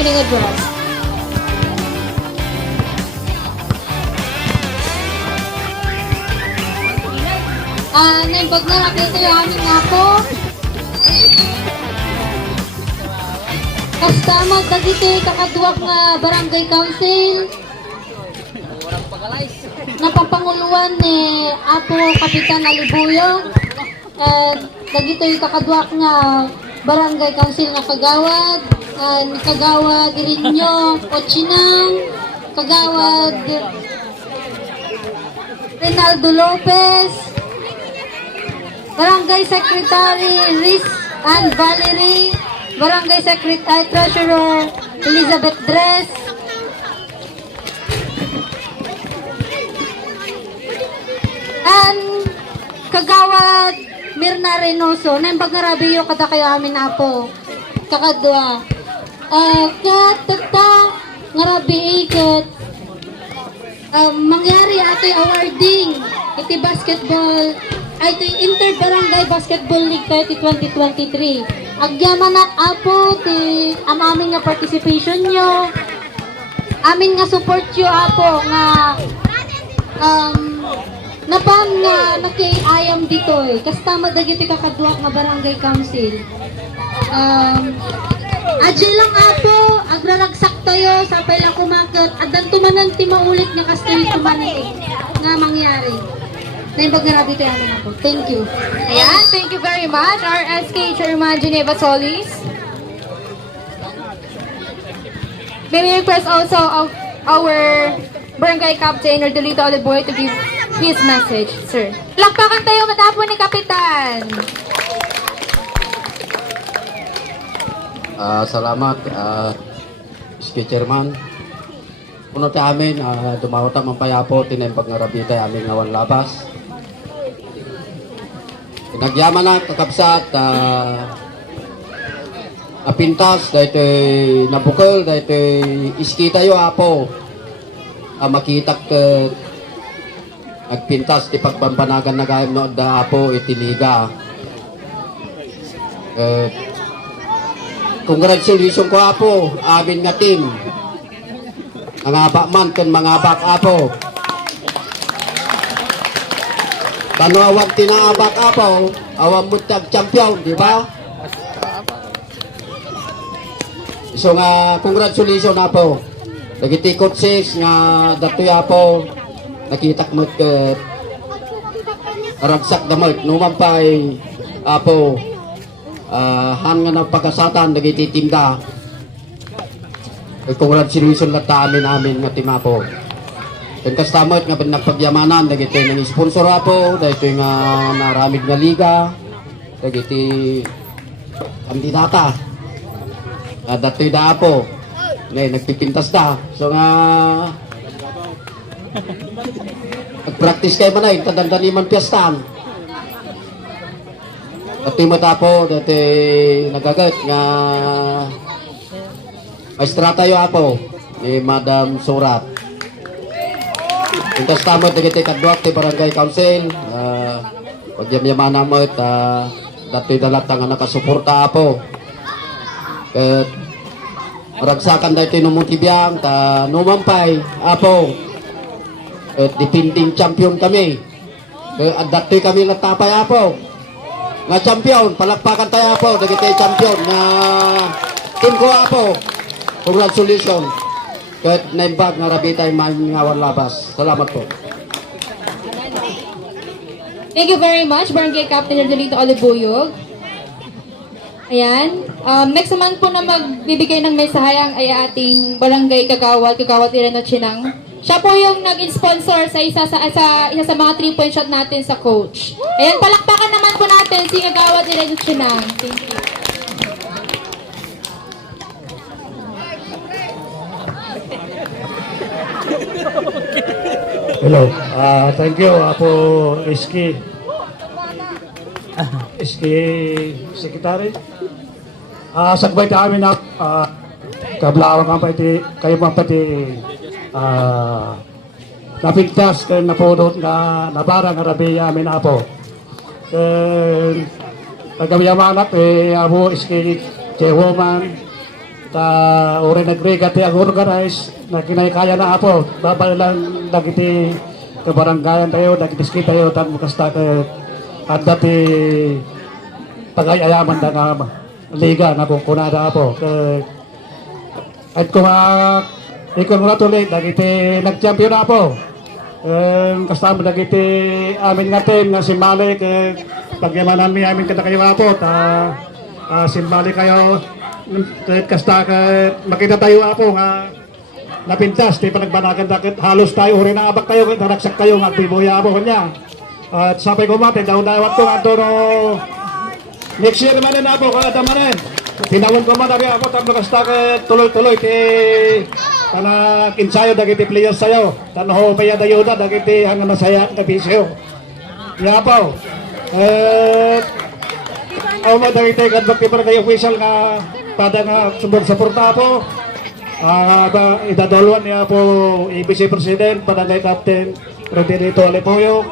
opening address. Naimbag na natin ito yung aming nga po. Kastamag dagiti kakaduwak nga barangay council. Napapanguluan ni Apo Kapitan Alibuyong. Dagito yung kakaduwak nga barangay council nga kagawad. Kagawad Irinyo Ochinang. Kagawad Renaldo Lopez. Barangay Secretary Riz and Valerie. Barangay Secretary Treasurer Elizabeth Dres. And Kagawad Mirna Reynoso. Naimbag nga rabiyo kada kayo amin apo. Kakadwa. Katata nga rabi ikat. Mangyari ato'y awarding. Iti basketball. Ay ito'y Inter-Barangay Basketball League 2023. Agyaman at apo ti amin nga participation nyo. Amin nga support nyo apo nga napam nga nakiayam dito eh. Kasta madagiti kakadwak nga barangay council. Adjay lang apo, agraragsak tayo, sapay lang kumakot. Adan tumanan ti maulit nga kastil tumanan nga mangyari. Naimbag na rabi tayo naman po. Thank you. Ayan, thank you very much, our SK Chairman Geneva Solis. May we request also of our Barangay Captain Rodolito Oliboy to give his message, sir. Lakpakan tayo matapon ni Kapitan. Salamat, SK Chairman. Puno tayo amin, dumawat ang payapo, tinempag nga rabi tayo amin ngawan labas. Nagyaman na kakabsat, napintas, dahito nabukol, dahito iski tayo apo. Makitak nagpintas, di pagpampanagan na gayam no, da apo itiliga. Congratulations ko apo, amin nga team. Mga bakman, kan mga bak apo. Tanawag tinaabak apo, awang mutag champion, di ba? So nga, congratulations apo. Nagiti coach 6 nga datoy apo, nakitak mo ragsak damag, numampay apo, han nga ng pagkasatan, nagiti timda. Congratulations lang ta amin nga team apo. Yung kastamot nga nagpagyamanan, dagiti ng sponsor apo, dagiti nga naramid nga liga, dagiti kandidata. Datoy da apo, nagpipintas da. So nga, nag-practice kayo man ay, tadandaniman piyastan. Datoy mo tapo, dati nagagat nga, maestra tayo apo, ni Madam Surat. Yung kastamot nagiti kadwak ti Barangay Council, pagyamyamana mo at dato'y dalata nga nakasuporta apo. At maragsakan dahito yung numutibiyang, numampay apo. At dipinting champion kami. At dato'y kami natapay apo. Nga champion, palakpakan tayo apo, nagiti champion na team ko apo. Congratulations. Kahit naimbag nga rabi tayo ngawan labas. Salamat po. Thank you very much, Barangay Captain Rodolito Olibuyog. Ayan. Next naman po na magbibigay ng mensahayang ay ating Barangay Kagawad Irene Chinang. Siya po yung nag-sponsor sa isa sa mga 3-point shot natin sa coach. Ayan, palakpakan naman po natin si Kagawad Irene Chinang. Thank you. Hello, thank you Apo SK Secretary. Sagbay ta amin na kablawang ang pati kayo mga pati napintas kayo napudot na nabarang arabi amin apo. Nagawiyamanap Apo SK Chairwoman uri nagrigat ang organize na kinaykaya na apo. Babay lang nagiti kabaranggayan tayo, nagitiski tayo, tan kasta ka at dati tagayayaman na nga liga na kung kunada apo. At kung i-congratulate, nagiti nag-champion na po. Kasama nagiti amin nga team nga si Malik, pagyaman namin amin kada kayo po, si Malik kayo, kasta makita tayo po nga napintas, di pa nagbanagan dakit, halos tayo, uri na abak tayo, naraksak tayo, nga tibuya po kanya. At sabay ko mati, daw-dawat ko nga no, next year man na po, kada manin. Tinawag ko man ako, tapos kasta tuloy-tuloy, kana kinsayo dagiti players sayo, tanaho pa yada yuda, dagiti hanggang masaya na bisyo. Yapaw. Ako mo dagiti kadbak tipar kayo official nga pada nga suporta po. Idadolwan niya po ABC President, Barangay Captain Rodrigo Alipoyo,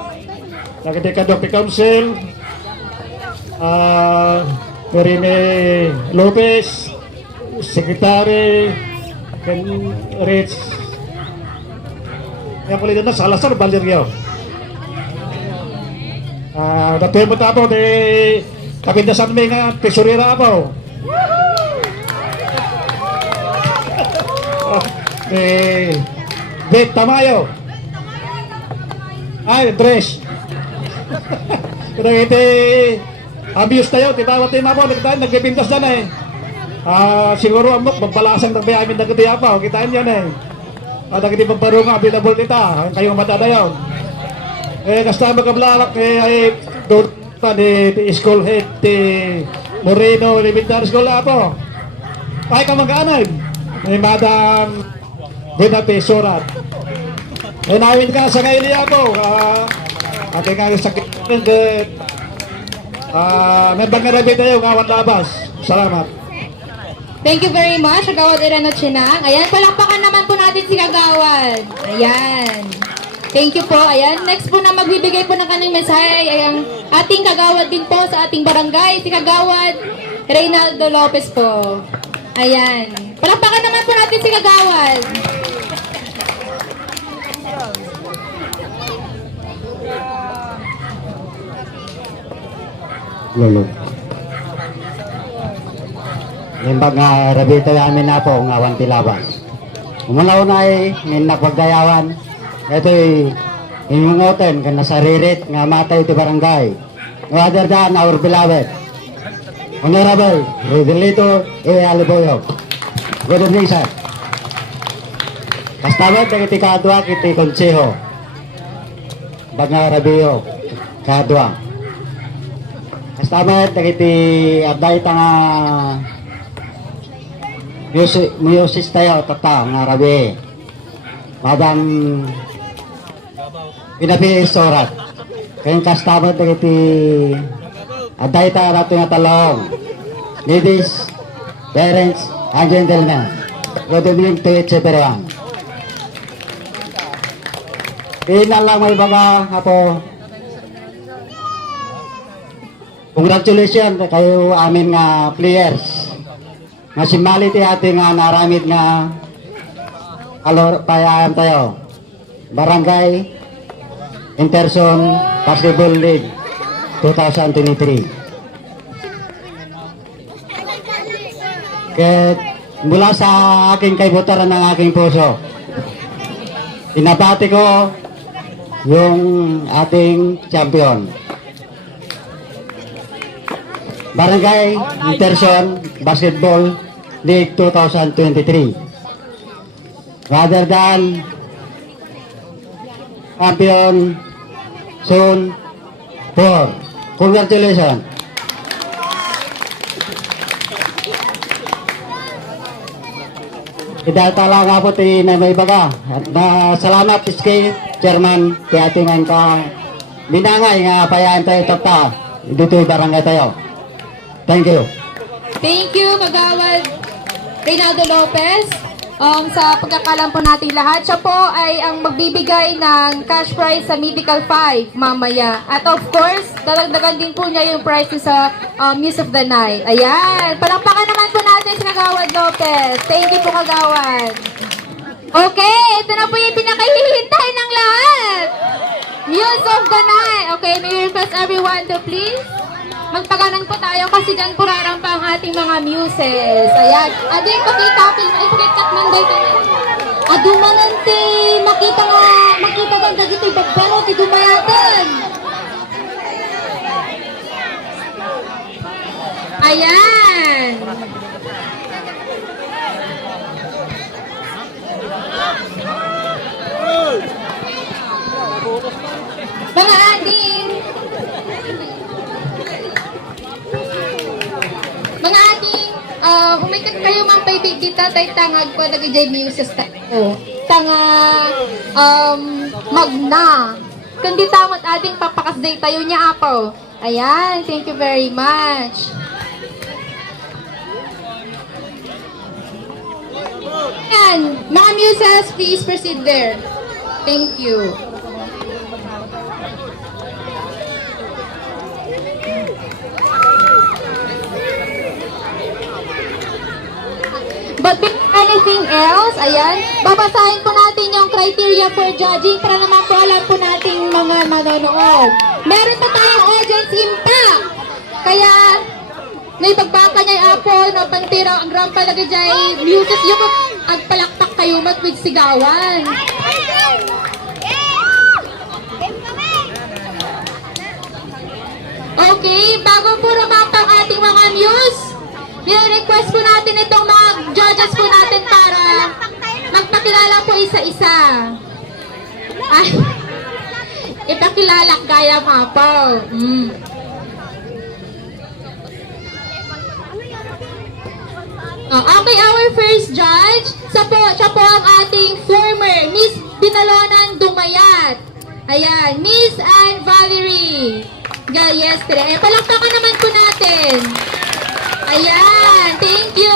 dagiti kadbak council, Rene Lopez, Secretary, Ken Rich, yang paling na Salazar Valerio. Dati mo tapo de kapindasan may nga tesorera po. Bet Tamayo. Ay, dress. Kaya ite abuse tayo, tibawat tayo mo, nagpipintas dyan eh. Siguro amok, magpalasang ng bayamin na gati pa, kitain yan eh. Nagiti pagbarunga, available nita, kayong matadayaw. Kasta magkablalak, doon pa ni school head, Moreno, Elementary School po. Ay, kamag-anan, ni Madam Benate Sorat. Nawin ka sa kailiya po, ating nga sakit, nandang nga rabi tayo, ngawan labas. Salamat. Thank you very much, Kagawad Irano Chinang. Ayan, palakpakan naman po natin si Kagawad. Ayan. Thank you po. Ayan, next po na magbibigay po ng kanyang mensahe ay ang ating Kagawad din po sa ating barangay, si Kagawad Reynaldo Lopez po. Ayan. Palakpakan naman po natin si Kagawad. Lolo. Limbag nga rabito yamin na po nga awan tilabas. Umulaw na ngayon napagdayawan. Ito'y imungoten ka nasaririt nga matay ti barangay. Rather than our beloved Honorable Rodelito E. Aliboyo. Good evening, sir. Kastamad na iti kadwa kiti konseho. Baga rabiyo kadwa. Kastamad na iti abday nga Muyosis tayo, tata, nga rabi. Madam Pinapi Sorat. Kayong kastamad na iti aday ta rato nga talong. Ladies, parents, and gentlemen, good evening to each everyone. Ina lang may baga, apo. Congratulations kayo amin nga players. Masimali ti ating nga naramid nga payaan tayo. Barangay Interson Basketball League 2023. Kaya mula sa aking kaibutaran ng aking puso, pinabati ko yung ating champion. Barangay Interson Basketball League 2023. Rather than champion Zone 4. Congratulations. Idatala nga po ti na may baga. At salamat kay Chairman ti ating ang binangay nga payaan tayo tata. Dito barangay tayo. Thank you. Thank you, Kagawad Reynaldo Lopez. sa pagkakalam po nating lahat, siya po ay ang magbibigay ng cash prize sa Mythical 5 mamaya. At of course, dadagdagan din po niya yung prize sa Muse of the Night. Ayan, palakpakan naman po natin si Kagawad Lopez. Thank you po, Kagawad. Okay, ito na po yung pinakahihintay ng lahat. Muse of the Night. Okay, may we request everyone to please magpaganan po tayo kasi dyan po rarampa ang ating mga muses. Ayan. Ading, pakitapil, ipakitkat man daw ito. Adumanante, makita kang dagiti bagbaro, ti dumayatan. Ayan. Mga ading. Mga ating, umikat kayo mang paibig dita, tay tangag po, nag-jay muses tayo. Tanga, magna. Kundi tamot ating papakasday tayo niya, apo. Ayan, thank you very much. Ayan, mga muses, please proceed there. Thank you. But before anything else, ayan, babasahin po natin yung criteria for judging para naman po alam po nating mga manonood. Meron pa tayong audience impact. Kaya, naipagbaka niya apo, no, pantira, ang gram palagi dyan, muses yung agpalakpak kayo mag-with sigawan. Okay, bago po rumapang ating mga muse, request po natin itong mga judges po natin para magpakilala po isa-isa. Ay, ipakilala gaya mga po. Okay, our first judge, siya po ang ating former Miss Binalonan Dumayat. Ayan, Miss Anne Valerie Gallestre. Palakpakan naman po natin. Ayan, thank you.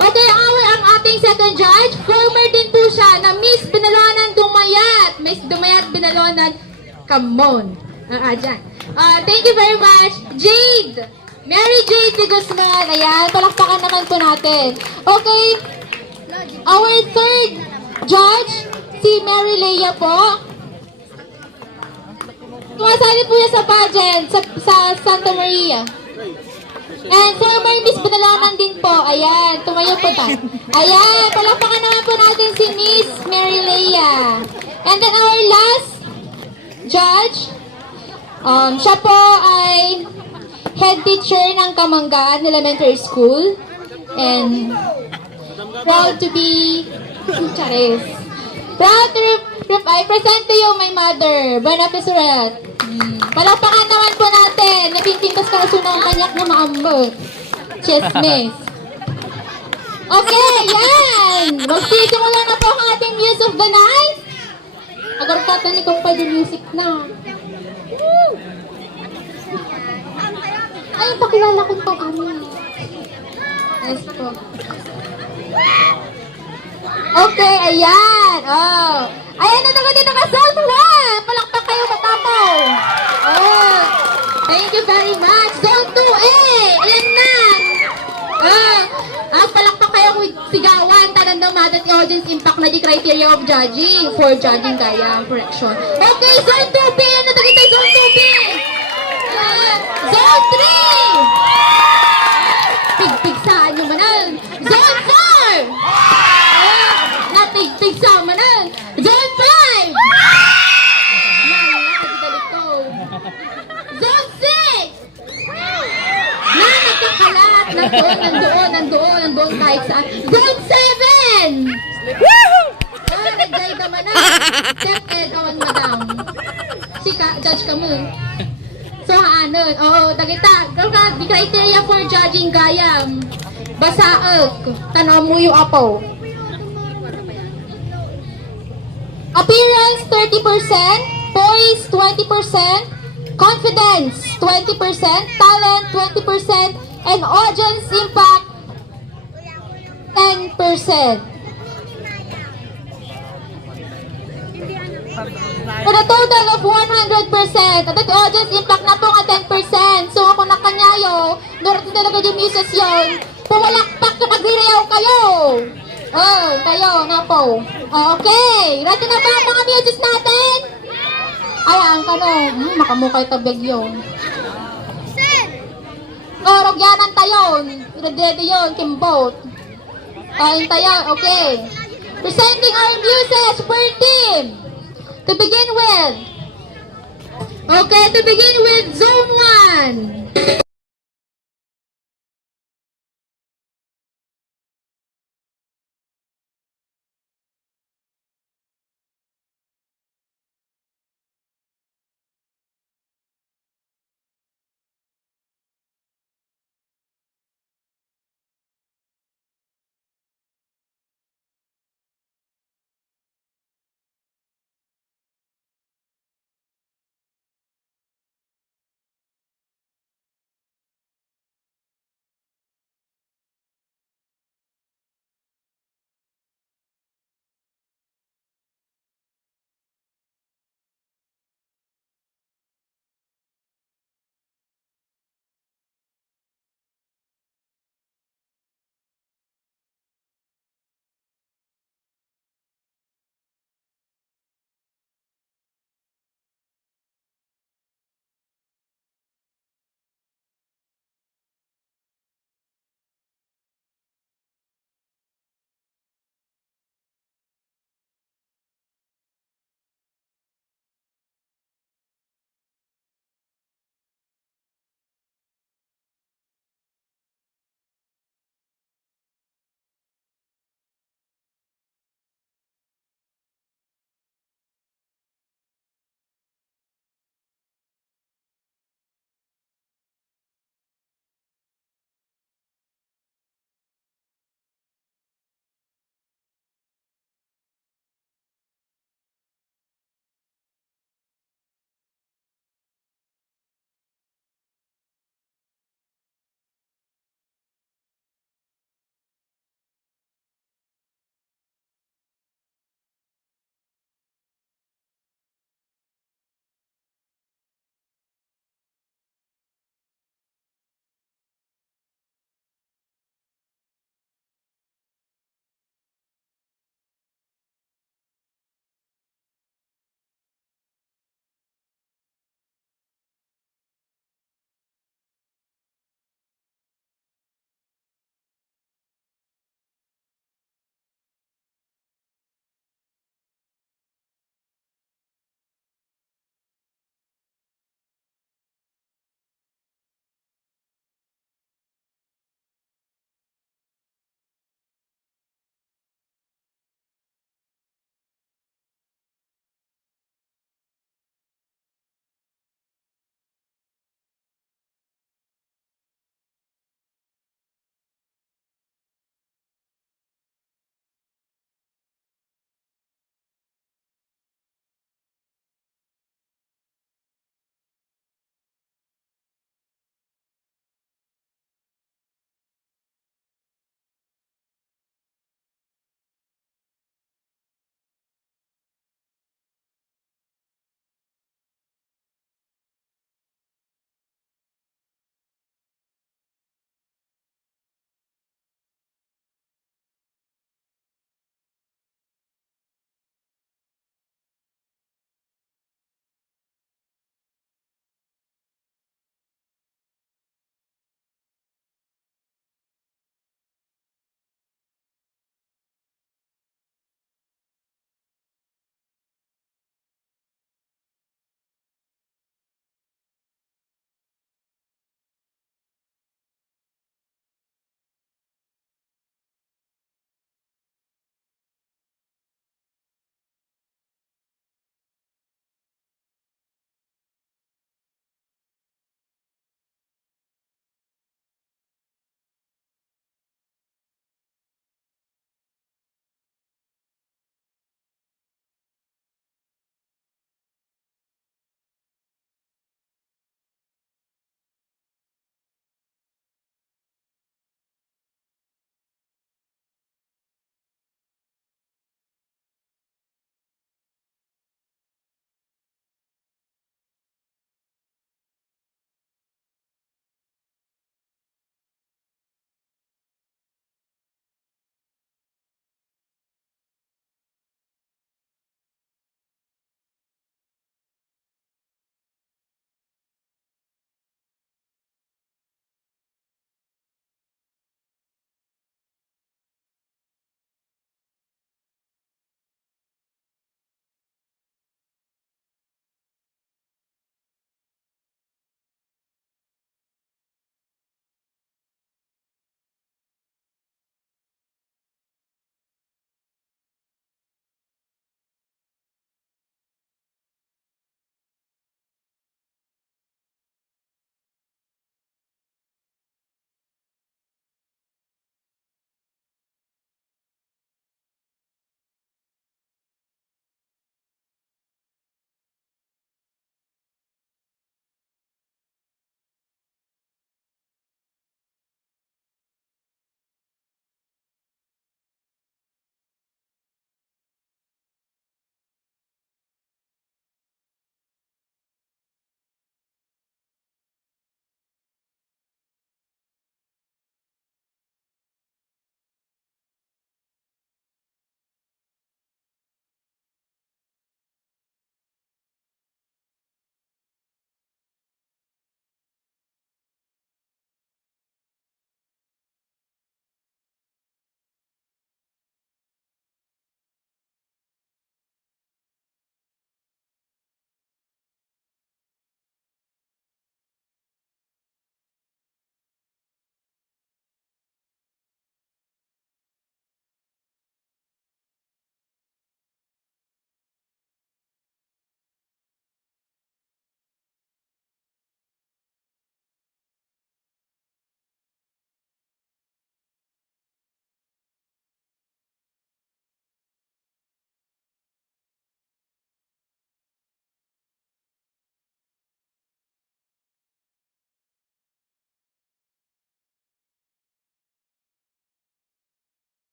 Okay, ang ating second judge, former din po siya na Miss Binalonan Dumayat. Miss Dumayat Binalonan, come on. Dyan. Thank you very much. Jade. Mary Jade de Guzman. Ayan, palakpakan naman po natin. Okay, our third judge, si Mary Leia po. Tumasali po niya sa pageant sa Santa Maria. And former Miss Binalaman din po. Ayan, tumayo po tayo. Ayan, palakpakan naman po natin si Miss Mary Leia. And then our last judge, siya po ay head teacher ng Kamanggaan Elementary School. And proud to be Charis. Proud to I present to you my mother, Beneficiarat. Palakpakan naman po natin. Napintintas ka kasi ng kanyak na maambot. Chismis. Okay, yan! Magsisimula na po ang ating Muse of the Night. Agarkata ni Kumpadyo Music na. Woo! Ay, pakilala ko itong amin. Yes po. Okay, ayan. Oh. Ayan na naman dito ka, Zone 1. Palakpak kayo matapaw. Oh. Thank you very much. Zone 2A. Ayan na. Palakpak kayo with sigawan. Tanan daw madat audience impact na di criteria of judging for judging gaya correction. Okay, Zone 2B. Ano na kita, Zone 2B? Zone 3. Pigpigsaan nyo manan. Zone 4. Napigpig sa manan. Zone 5. Zone 6. Na nagkakalat. Nandoon kahit saan. Zone 7. Nagday ka manan. Step-ed awan madam. Sika, judge ka mo. So, anon. Oo, dagita. Di criteria for judging gayam. Basaag. Tanaw mo yung apo. Appearance, 30%. Poise, 20%. Confidence, 20%. Talent, 20%. And audience impact, 10%. For a total of 100%. At ito, audience impact na po nga 10%. So ako nakanyayo, doon talaga yung misis yun. Pumalakpak yung kagiriyaw kayo. Oh, kayo, na po. Okay, ready na ba ang mga misis natin? Ayan, kano, makamukay tabig yun. Rogyanan tayon. Ready yun, Kimbot. Kain tayo, okay. Presenting our muses per team. To begin with. Okay, to begin with Zone 1.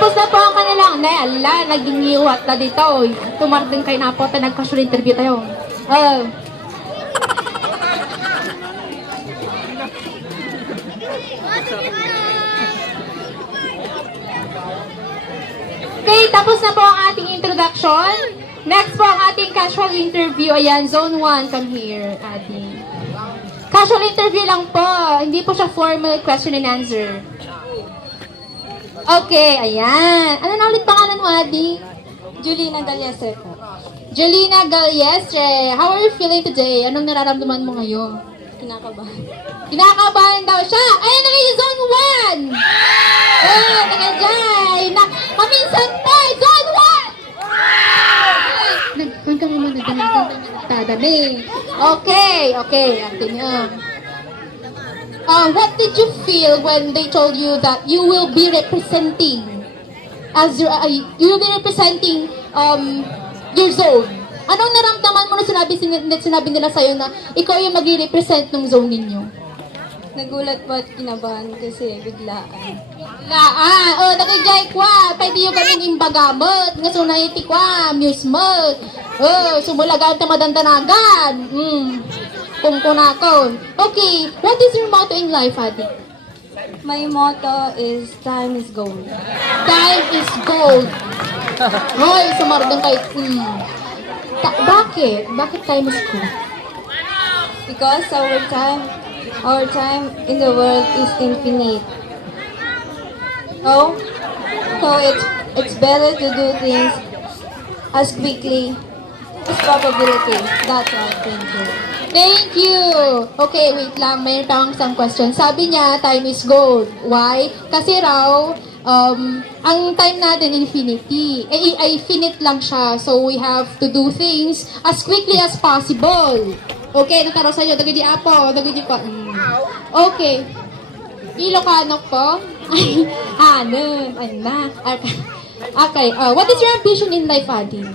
tapos na po ang kanilang, naging iwat na dito. Tumarding kayo na po, nag-casual interview tayo. Okay, tapos na po ang ating introduction. Next po ang ating casual interview. Ayan, Zone 1, come here, Adi. Casual interview lang po. Hindi po siya formal question and answer. Okay, ayan. Ano na ulit pangalan mo, Adi? Julina Galyese po. Julina Galyestre. How are you feeling today? Anong nararamdaman mo ngayon? Kinakabahan. Kinakabahan daw siya. Ayan na kayo, Zone 1! Oh, nakajay! Maminsan pa! Zone 1! Huwag kang madadami. Okay. Atin yun. What did you feel when they told you that you will be representing your zone? Anong naramdaman mo na sinabi nila sa'yo na ikaw yung mag-represent ng zone ninyo? Nagulat po at kinabahan kasi biglaan. Nakajay kwa, pwede yung galing imbagamot, nga sunayiti kwa, muse mo, sumulagan ta madandanagan, kung kunakon. Okay, what is your motto in life, Adi? My motto is time is gold. Time is gold. Hoy, sumardang kayo. Bakit? Bakit time is gold? Because our time in the world is infinite. So it's better to do things as quickly as probability. That's all. Thank you. Thank you! Okay, wait lang. Mayroon tayong isang question. Sabi niya, time is gold. Why? Kasi raw, ang time natin infinity. Finite lang siya. So, we have to do things as quickly as possible. Okay, nataro sa'yo. Dagadi apo. Dagadi pa. Okay. Ilocano po? Ay, hanap. Ay na. Okay, what is your ambition in life, Adi?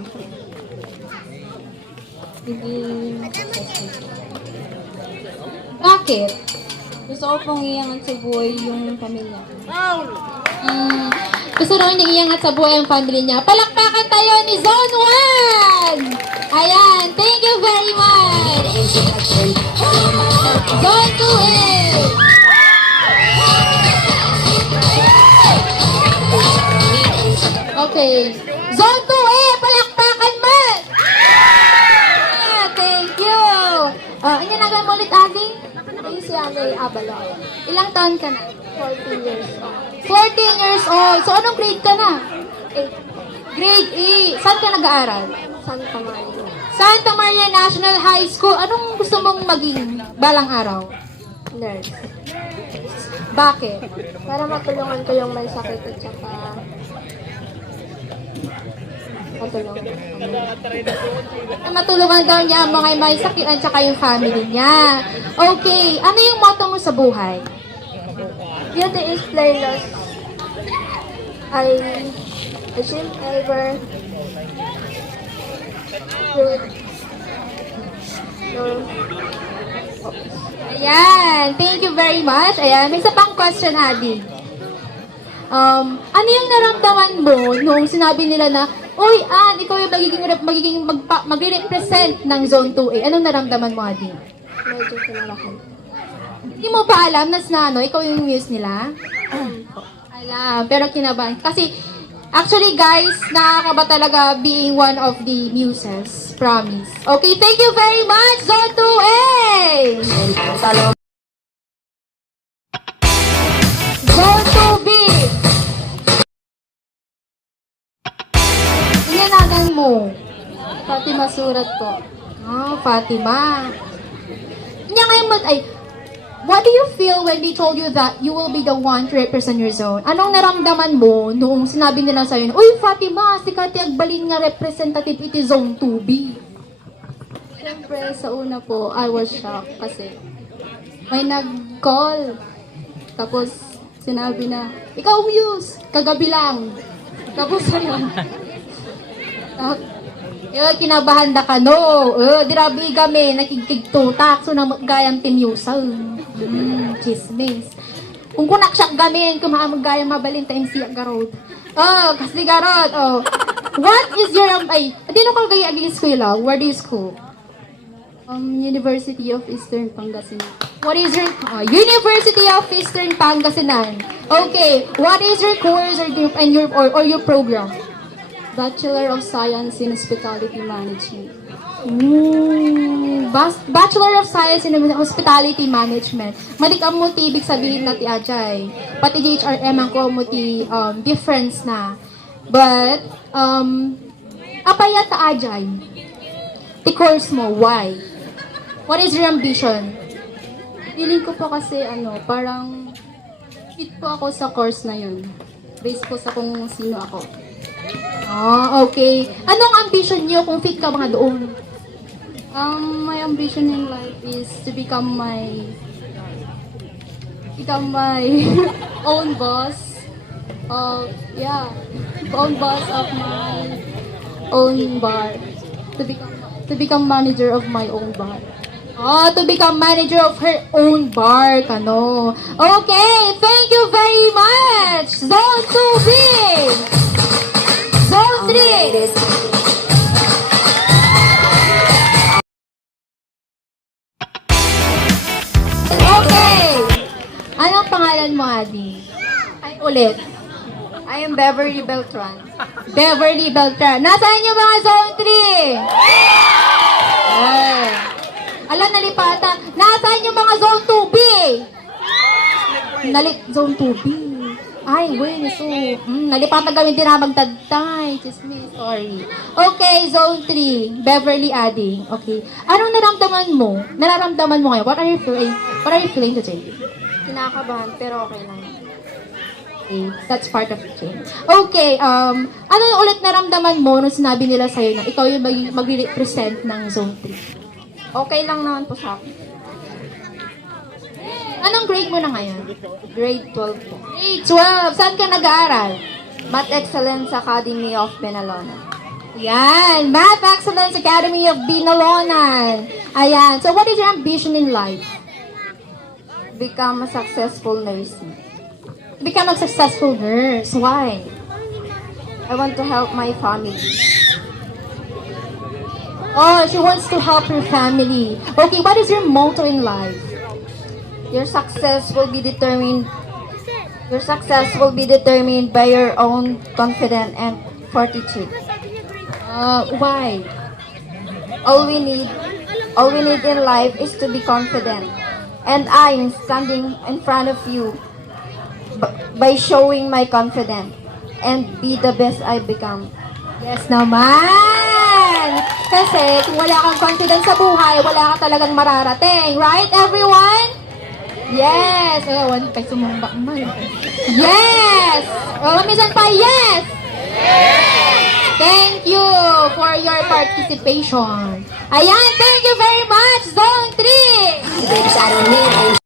Bakit? Gusto ko pong iangat sa buhay yung pamilya ko. Gusto raw niya iangat sa buhay ang family niya. Palakpakan tayo ni Zone 1! Ayan, thank you very much! Zone 2 Okay. Zone 2 palakpakan mo! Thank you! Ano na ulit, Adi? Si Ate Abalo. Ilang taon ka na? 14 years old. 14 years old. So, anong grade ka na? 8. Grade 8. Saan ka nag-aaral? Santa Maria. Santa Maria National High School. Anong gusto mong maging balang araw? Nurse. Bakit? Para matulungan ko yung may sakit at saka matulungan kami. Matulungan daw niya ang mga may sakit at saka yung family niya. Okay. Ano yung motto mo sa buhay? Beauty is playless. I assume ever Ayan. Thank you very much. Ayan. May isa pang question, Adi. Ano yung naramdaman mo nung sinabi nila na, uy, ikaw yung magre-represent ng Zone 2A. Anong naramdaman mo, Adi? medyo kinalakan. Hindi mo pa alam na ikaw yung muse nila? Alam, pero kinabahan. Kasi, actually guys, nakakaba talaga being one of the muses. Promise. Okay, thank you very much, Zone 2A! Zone 2B! Inanagan mo. Fatima Surat po. Fatima. What do you feel when they told you that you will be the one to represent your zone? Anong naramdaman mo noong sinabi nila sa'yo, uy, Fatima, si Kati Agbalin nga representative iti Zone 2B? Siyempre, sa una po, I was shocked kasi may nag-call. Tapos, sinabi na, ikaw Muse, kagabi lang. Tapos, ayun. Kinabahan da ka, no? Dirabi kami, nakikigtutak, so na gayang timyusaw. Chismis. Kung kunak siya gamin, kumaamag gaya mabalin time siya garod. Oh, kasi garod. Oh. What is your, di no kal gaya agi eskwela? Where do you school? University of Eastern Pangasinan. What is your, University of Eastern Pangasinan. Okay, what is your course or your program? Bachelor of Science in Hospitality Management. Bachelor of Science in Hospitality Management. Malikam mo ti ibig sabihin na ti Ajay. Pati JHRM ang ko mo ti difference na. But, apaya ta Ajay. Ti course mo, why? What is your ambition? Feeling ko po kasi parang fit po ako sa course na yun. Based po sa kung sino ako. Okay. Anong ambition niyo kung fit ka mga doon? My ambition in life is to become my own boss. Own boss of my own bar. To become manager of my own bar. To become manager of her own bar, kano. Okay, thank you very much. Zone 2B. Zone 3. Okay. Anong pangalan mo, Adi? Ay, ulit. I am Beverly Beltran. Beverly Beltran. Nasaan yung mga Zone 3? Ay. Alam, nalipata. Nasaan yung mga Zone 2B? Zone 2B. Ay, wait, so, nalipatan kami din na magtagtay. Just me, sorry. Okay, Zone 3, Beverly Adi. Okay. Anong naramdaman mo? Nararamdaman mo ngayon? What are you feeling today? Kinakabahan, pero okay lang. Okay, that's part of the change. Okay, ano ulit naramdaman mo nung sinabi nila sa'yo na ikaw yung mag-represent ng Zone 3? Okay lang naman po sa akin. Anong grade mo na ngayon? Grade 12 po. Grade 12. Saan ka nag-aaral? Math Excellence Academy of Benalonan. Yan. Math Excellence Academy of Binalonan. Ayan. So, what is your ambition in life? Become a successful nurse. Become a successful nurse. Why? I want to help my family. Oh, she wants to help her family. Okay, what is your motto in life? Your success will be determined by your own confidence and fortitude. Why? All we need in life is to be confident. And I'm standing in front of you by showing my confidence and be the best I become. Yes naman! Kasi kung wala kang confidence sa buhay, wala ka talagang mararating. Right, everyone? Yes! Oh, one pa sumumbak man. Yes! Oh, minsan pa, yes! Thank you for your participation. Ayan, thank you very much, Zone 3!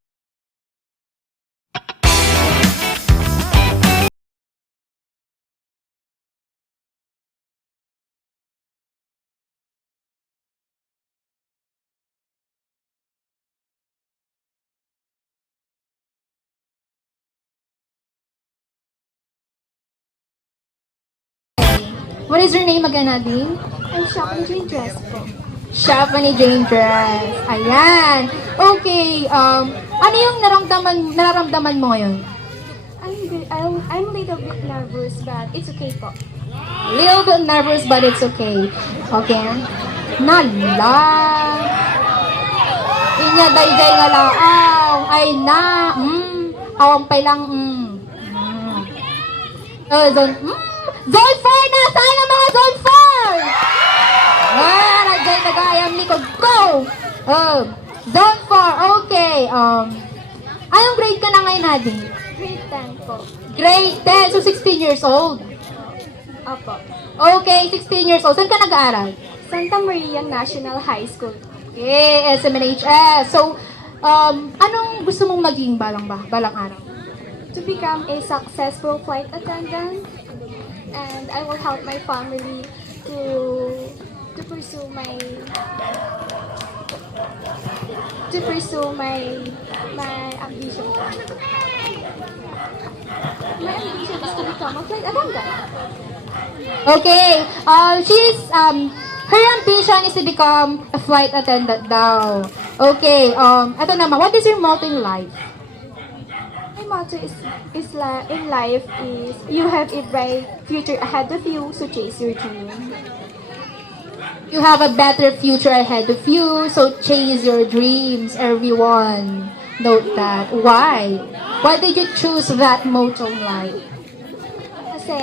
What is your name again, Nadine? I'm shopping Jane dress po. Shaphanie Jane Dress. Ayan. Okay, ano yung nararamdaman mo ngayon? I'm a little bit nervous, but it's okay po. Little bit nervous, but it's okay. Okay? Nala. Inya day nga laaw. Ay na. Awang pay lang. Zone 4 na! Saan ang mga Zone 4? Nandiyan nag-ayam likod ko. Zone 4. Okay. Anong grade ka na ngayon, Hadi? Grade 10 po. Grade 10. So, 16 years old. Apo. Okay, 16 years old. Saan ka nag-aaral? Santa Maria National High School. Okay, SMNHS. So, anong gusto mong maging balang araw? To become a successful flight attendant, and I will help my family to pursue my ambition. My ambition is to become a flight attendant. Okay. Her ambition is to become a flight attendant daw. Okay. Ito naman. What is your motto in life? My motto in life is you have a bright future ahead of you, so chase your dream. You have a better future ahead of you, so chase your dreams, everyone. Note that. Why? Why did you choose that motto in life? Kasi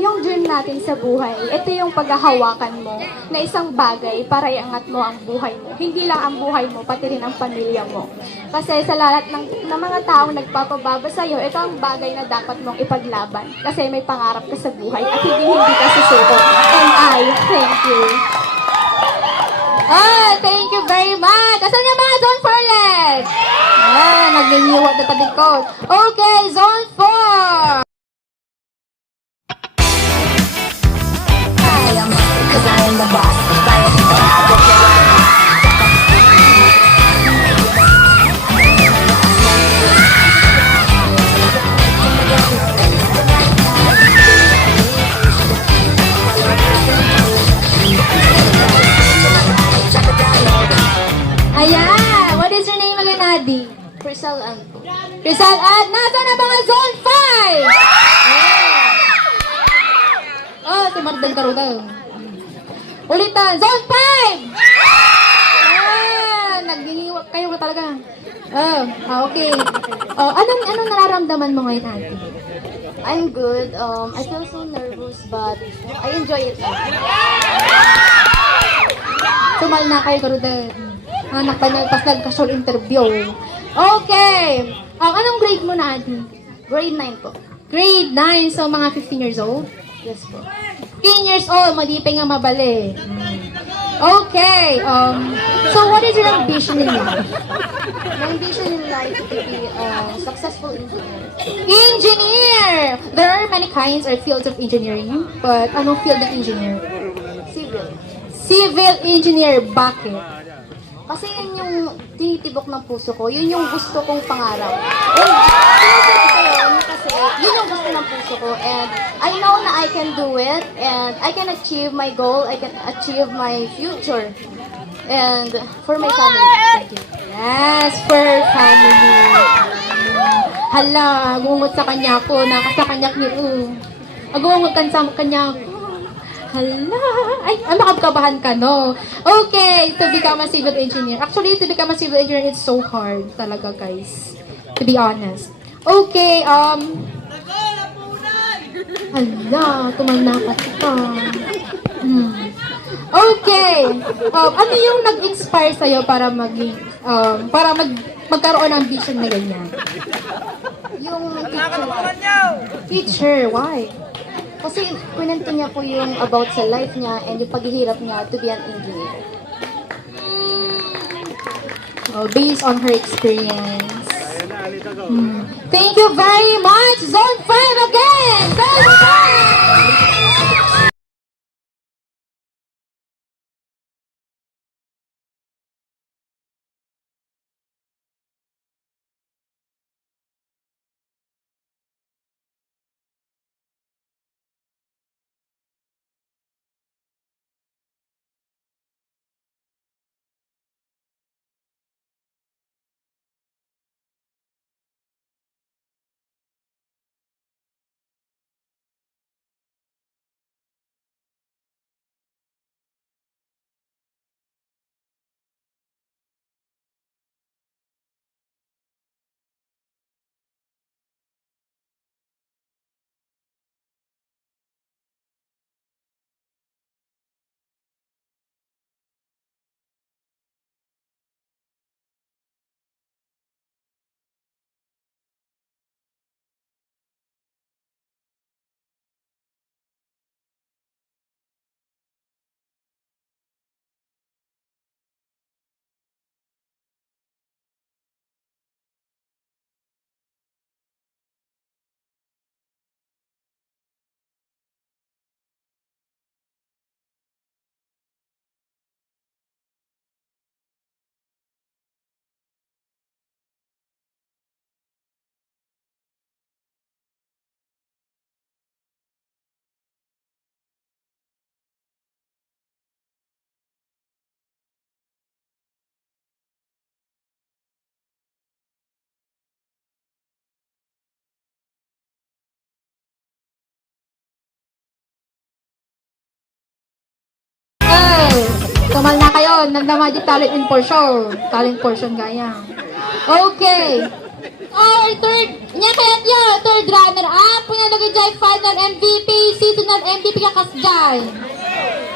yung dream natin sa buhay, ito yung paghahawakan mo na isang bagay para iangat mo ang buhay mo. Hindi lang ang buhay mo, pati rin ang pamilya mo. Kasi sa lahat ng mga taong nagpapababa sa'yo, ito ang bagay na dapat mong ipaglaban. Kasi may pangarap ka sa buhay at hindi ka susuko. And I thank you. Thank you very much. Asan yung mga Zone 4 ulit? Nagliliwat na talikod. Okay, Zone 4. Ayan! What is your name again, Adi? Rizal Ann. Rizal Ad, nasa na mga Zone 5? Oh, si Mardan Karudang. Ulitan, Zone 5! Naghingiwak kayo ka talaga. Okay. Anong nararamdaman mo ngayon, Adi? I'm good. I feel so nervous but I enjoy it. Sumal na kayo, Karudang. Anak pa nagpas nagka-short interview. Okay. Anong grade mo na, Adi? Grade 9 po. Grade 9, so mga 15 years old? Yes po. 15 years old, madiping nga mabali. Okay. So what is your ambition in life? My ambition in life to be a successful engineer. Engineer! There are many kinds or fields of engineering, but anong field ng engineer? Civil. Civil engineer, bakit? Kasi yun yung tinitibok ng puso ko. Yun yung gusto kong pangarap. And sinasabi ko yun kasi yun yung gusto ng puso ko. And I know na I can do it. And I can achieve my goal. I can achieve my future. And for my family. Thank you. Yes, for family. Hala, gungot sa kanya ko, nakasa kanya ni Agungot kan sa kanya ko. Hala, ay, makapkabahan ka, no? Okay, to become a civil engineer. Actually, to become a civil engineer, it's so hard talaga, guys. To be honest. Okay, hala, tumalnakat ka. Okay. Ano yung nag-inspire sa'yo para magkaroon ng vision na ganyan? Yung teacher. Teacher, why? Kasi kwento niya po yung about sa life niya and yung paghihirap niya to be an engineer. Based on her experience. Thank you very much, Zone 5 again! Zone 5! nagdamay di talent portion gaya. Okay. Our third runner up, punya lagi jay final MVP, seasonal MVP ka kasjay.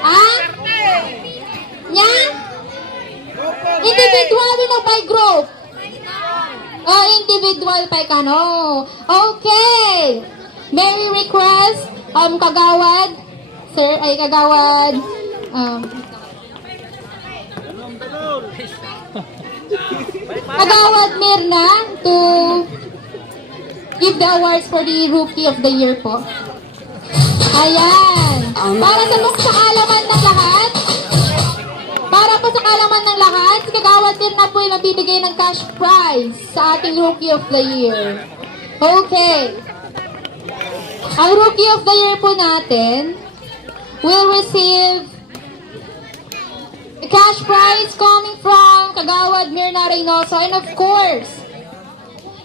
Ah? Nya? Individual no by group. Oh, individual pa kano. Okay. May request kagawad sir ay kagawad kagawad Mirna to give the awards for the Rookie of the Year po. Ayan. Para sa kaalaman ng lahat, para po sa kaalaman ng lahat, si Kagawad Mirna po yung nagbibigay ng cash prize sa ating Rookie of the Year. Okay. Ang Rookie of the Year po natin will receive a cash prize coming from Kagawad Mirna Reynoso and of course,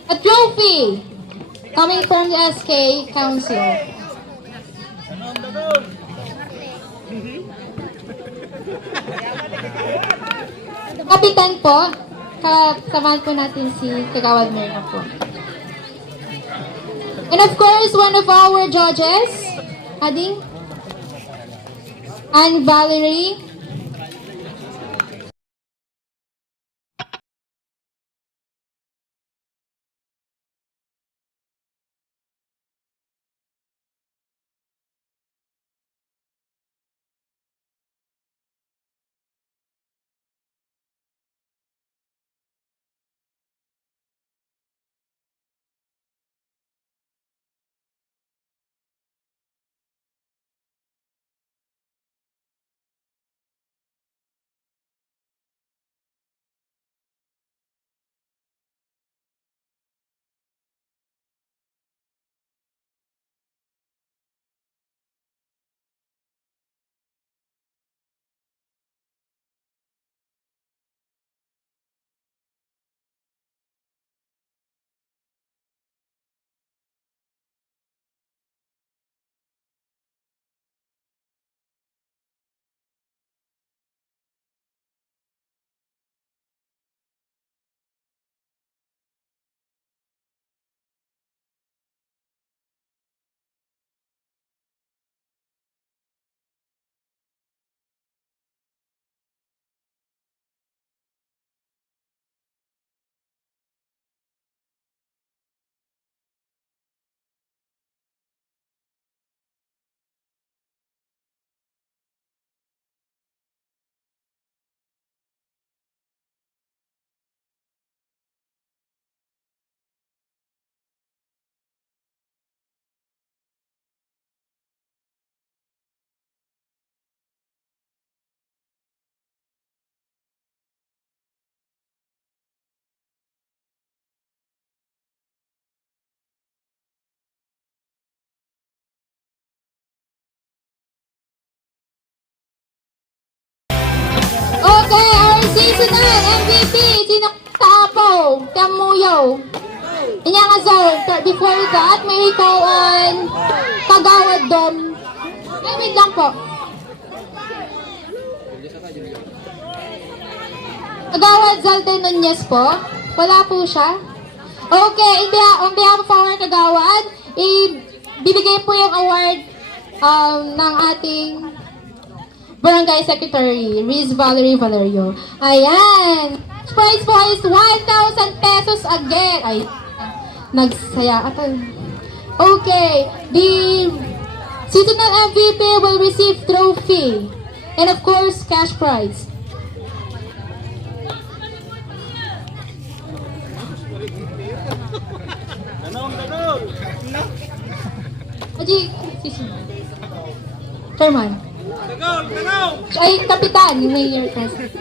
a trophy coming from the SK Council. Kapitan po, kasamahan po natin si Kagawad Mirna po. And of course, one of our judges, Ading, and Valerie. Okay, our seasonal MVP, sino Taapo, Tamuyo. Inya nga zone. Before that, may we call on Kagawad Dom. Ay, wait lang po. Kagawad Zalde Nunez po. Wala po siya. Okay, on behalf of our Kagawad, ibibigay po yung award ng ating Barangay Secretary, Riz Valerie Valerio. Ayan. Prize po is 1,000 pesos again. Ay, nagsaya. Okay. The seasonal MVP will receive trophy. And of course, cash prize. Aji, Chairman. Ay, Kapitan, Mayor President.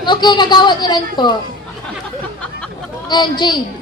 Okay, Kagawad Iran po. And Jade.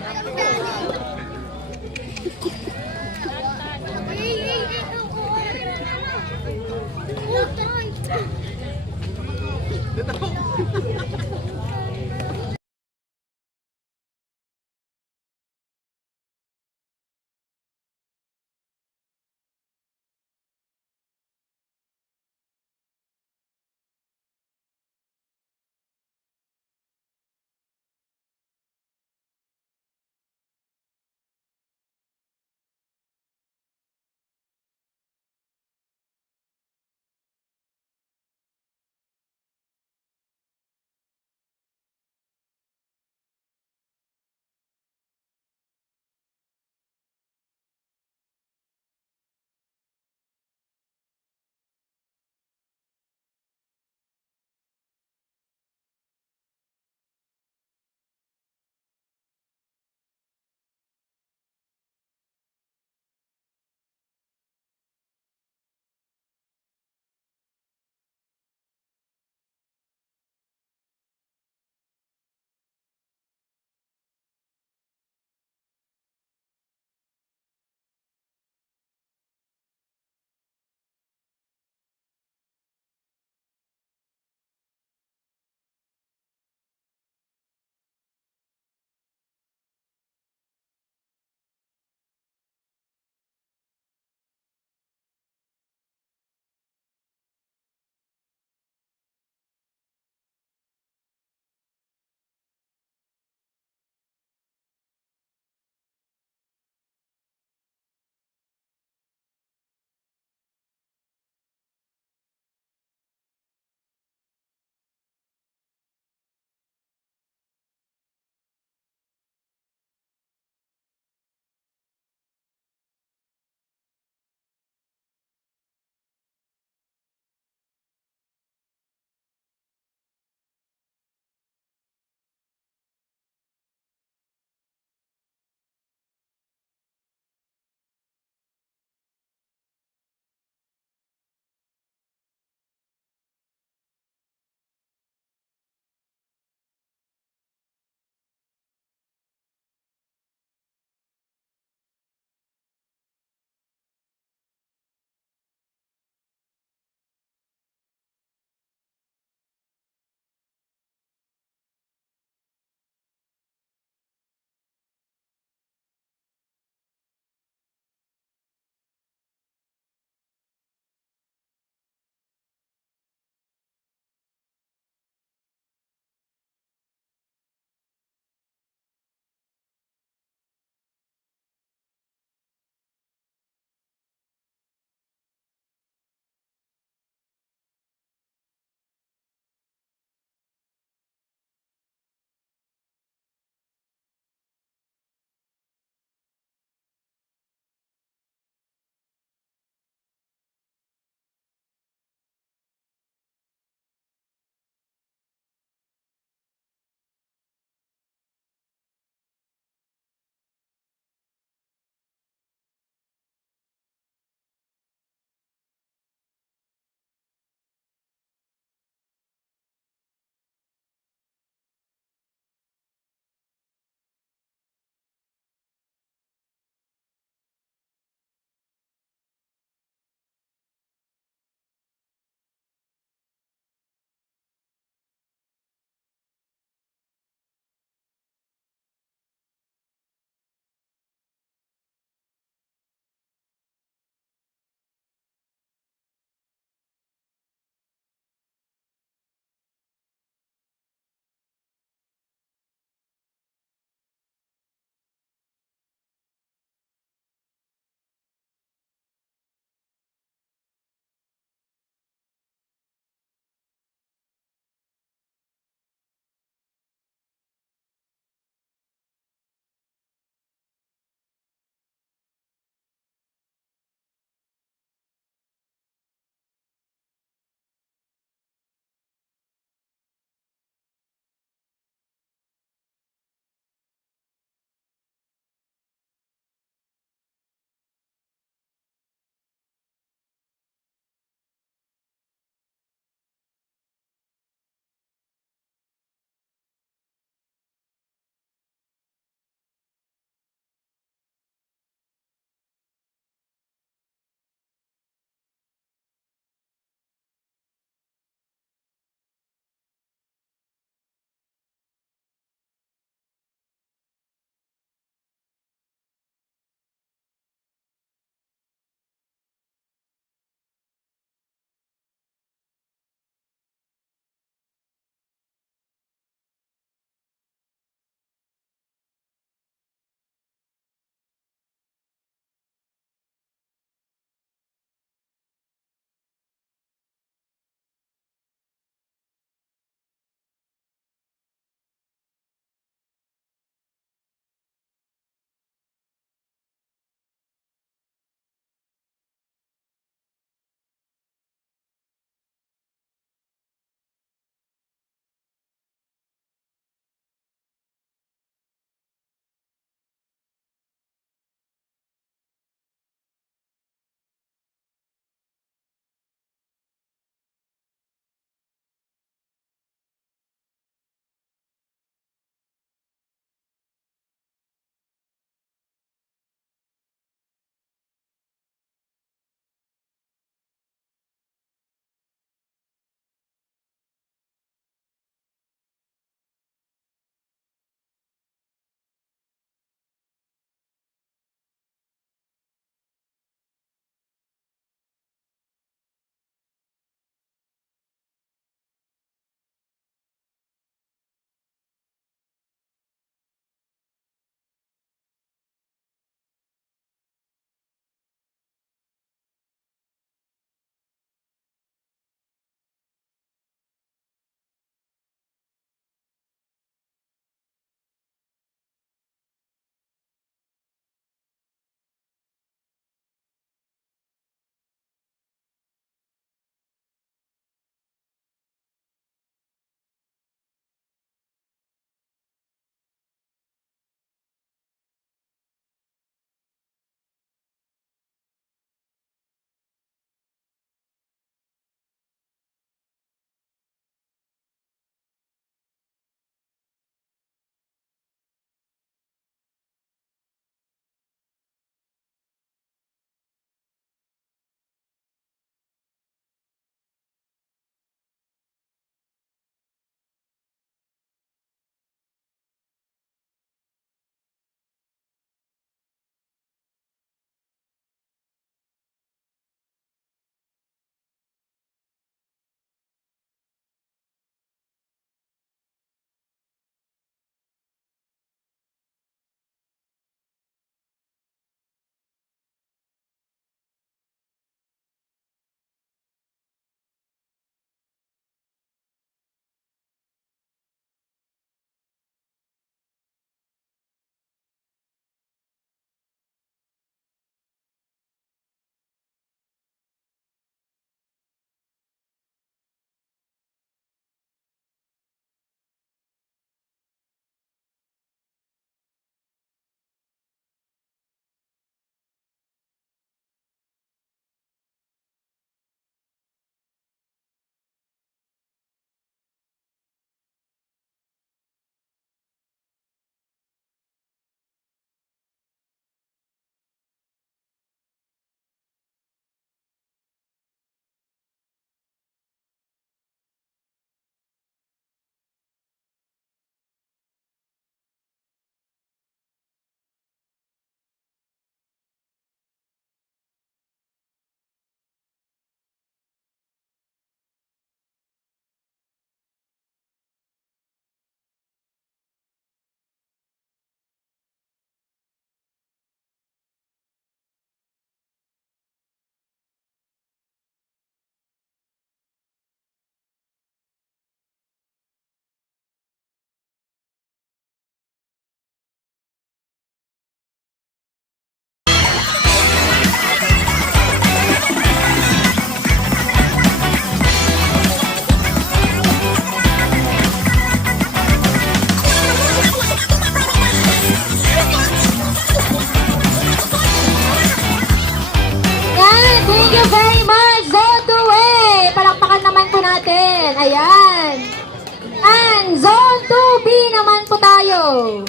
tayo.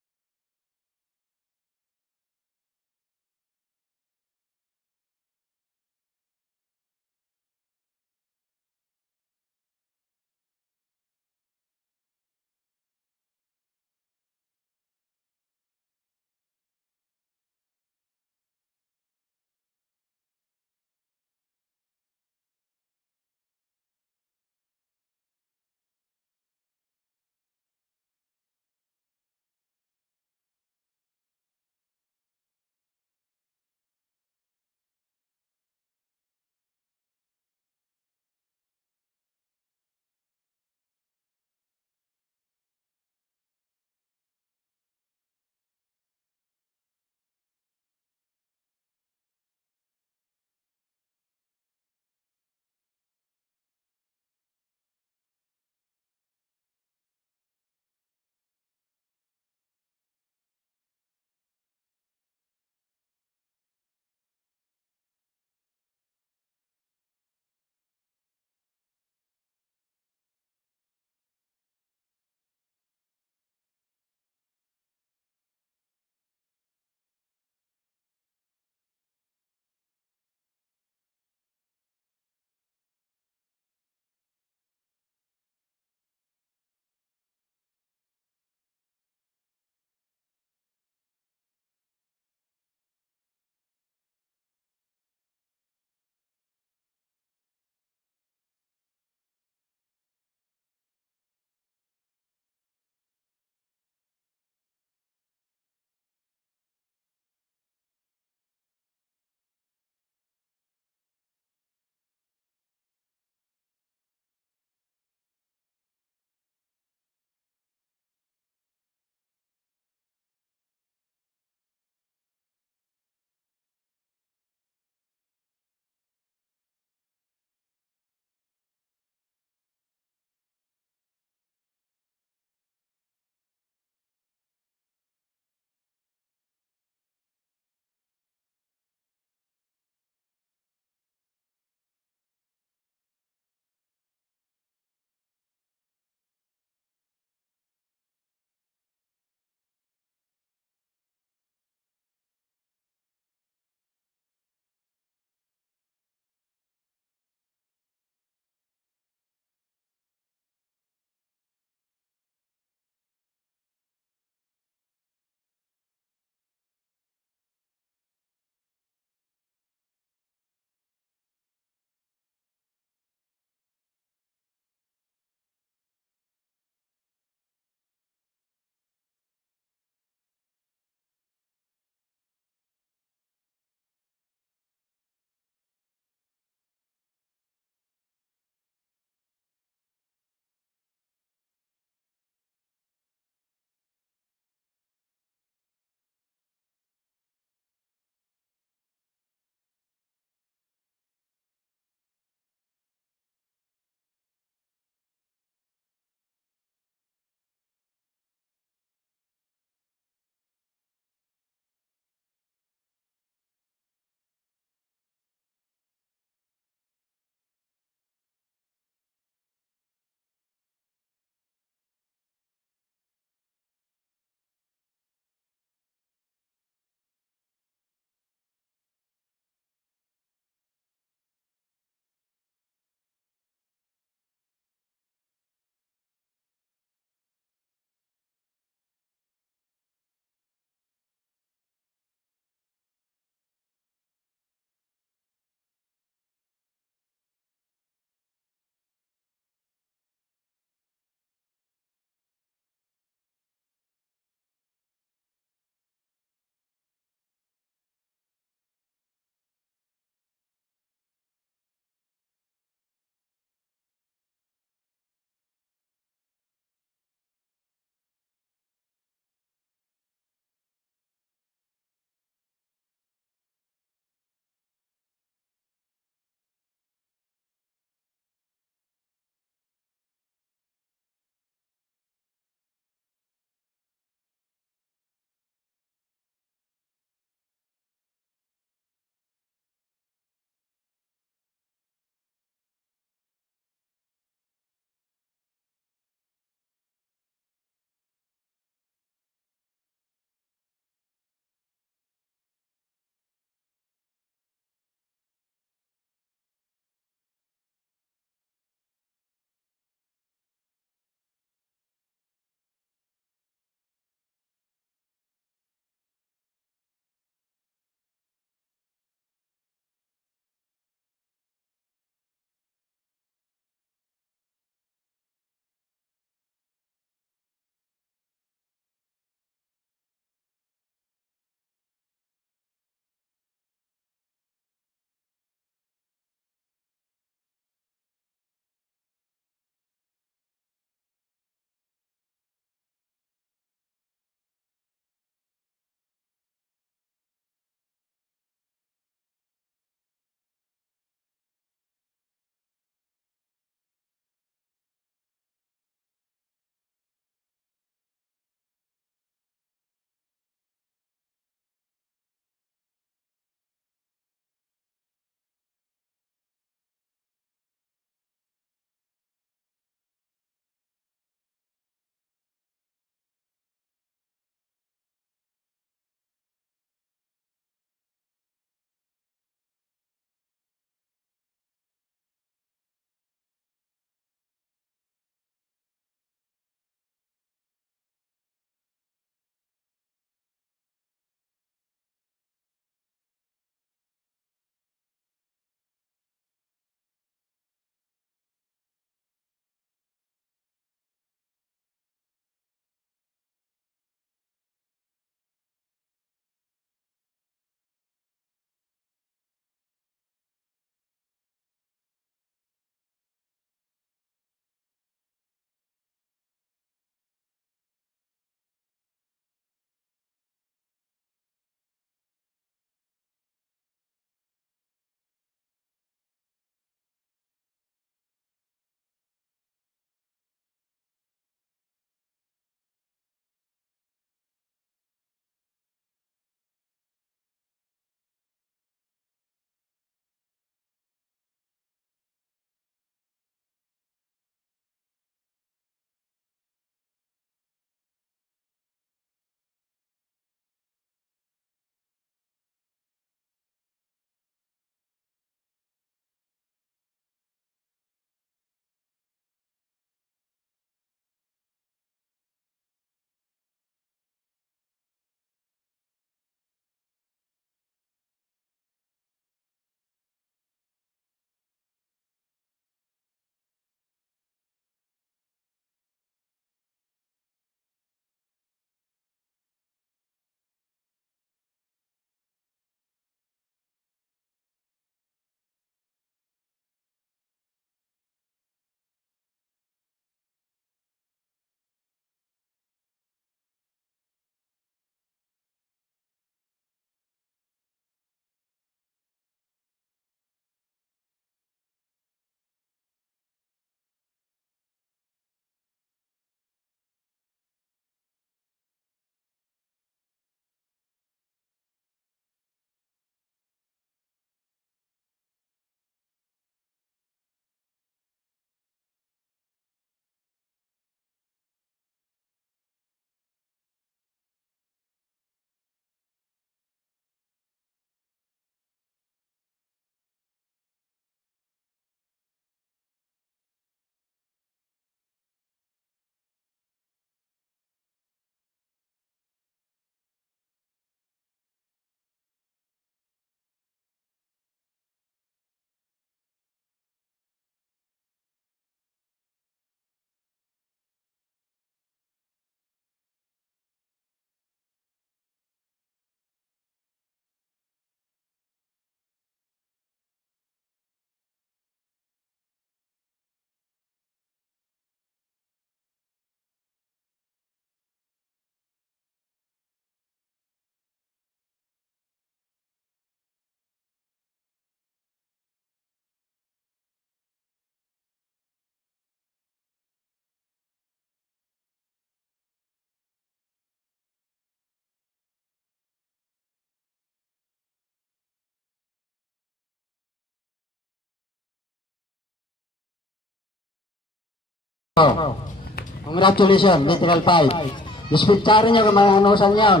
Congratulations, Literal 5. Dispitarin nyo kung may anusan yun.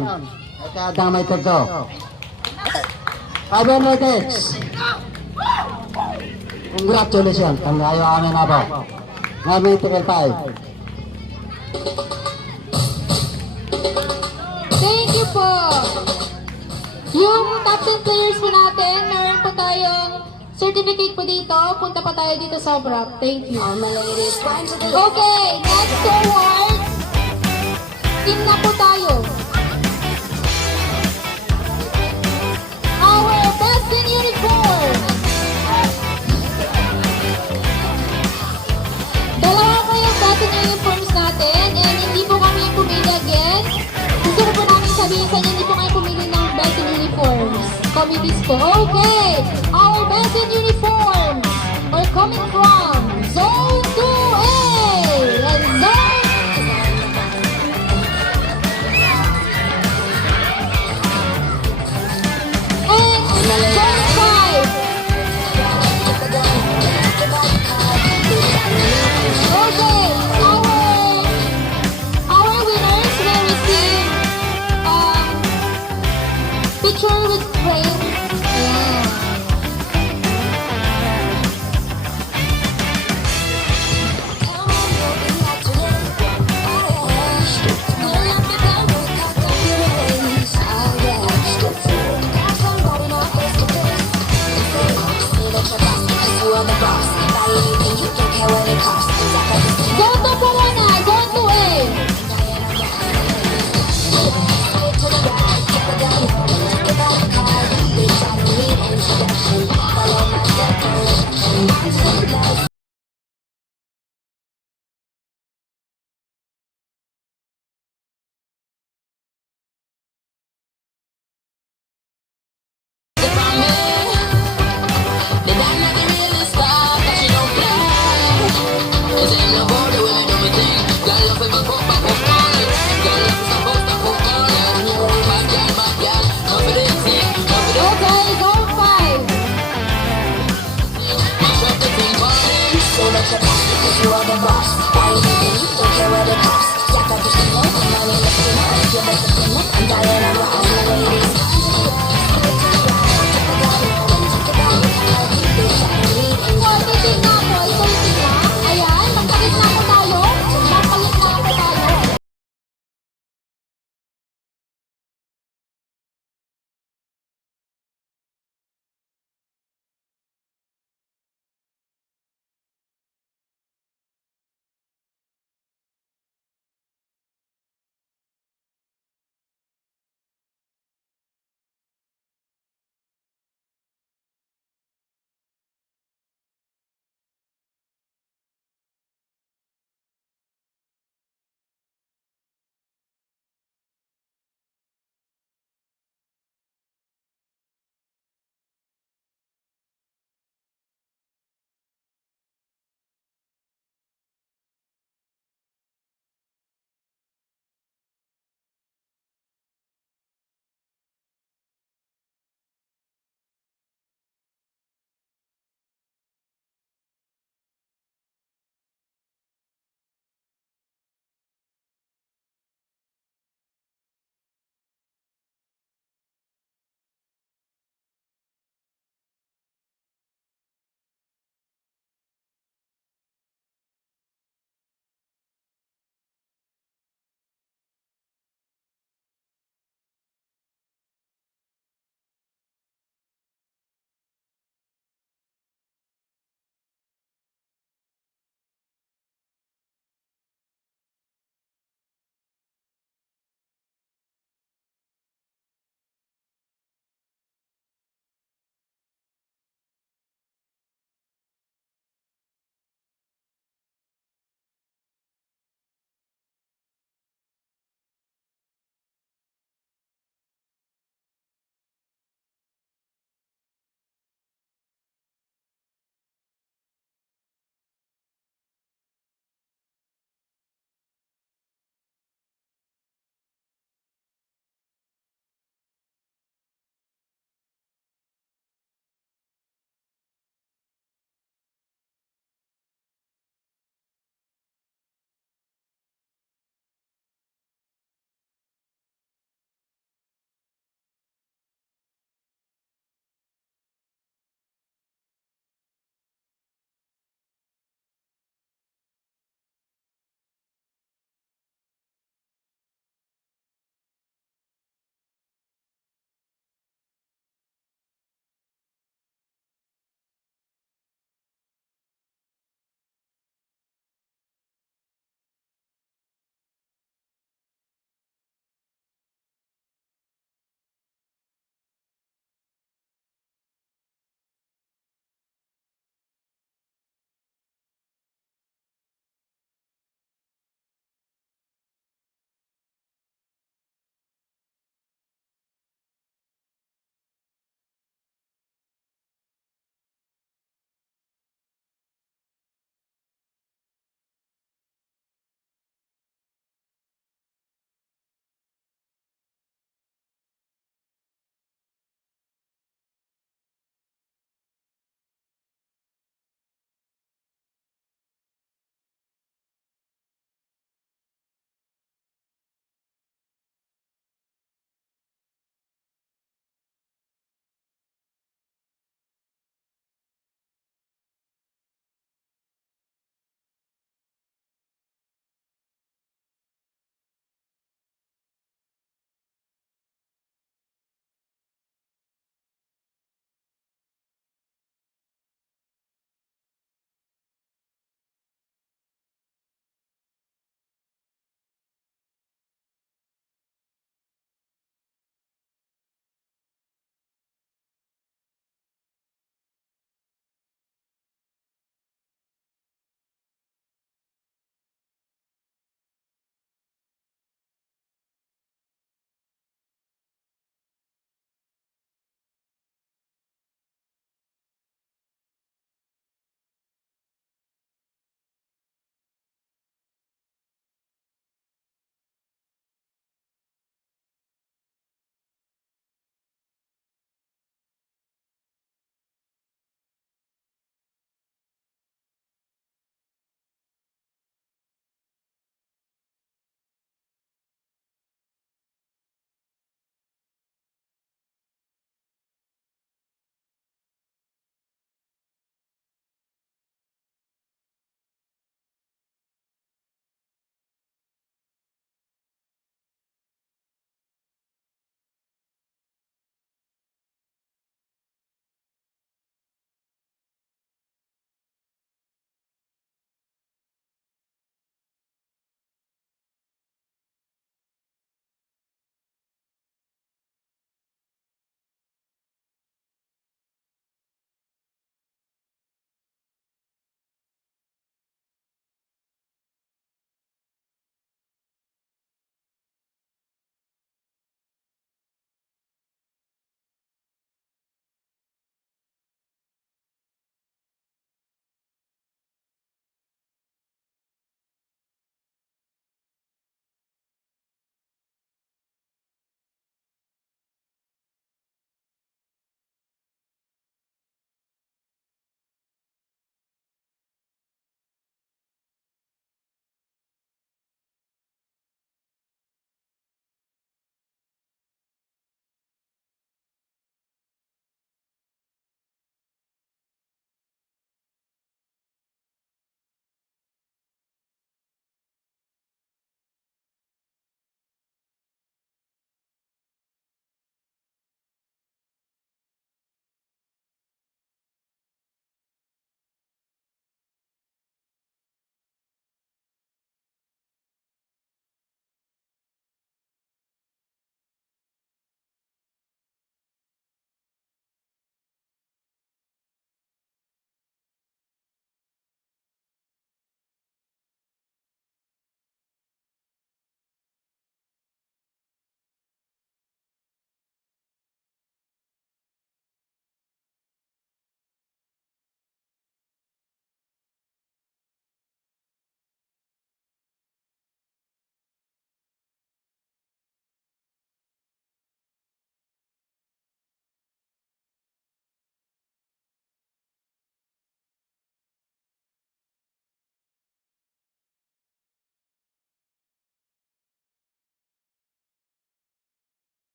At kadang may tagto. 500 Congratulations, tanggayo amin na po. Nga Literal 5. Thank you po. Yung top 10 players po natin, meron po tayong certificate po dito. Punta pa tayo dito sa Obrap. Thank you. Okay, next award. Team na po tayo. Our best in uniform. Dalawa po yung best in uniforms natin and hindi po kami yung pumili again. Gusto ko po namin sabihin sa inyo, hindi po kayo pumili ng best in uniforms. Committees po. Okay, our best in uniforms are coming from Zone 2A and Zone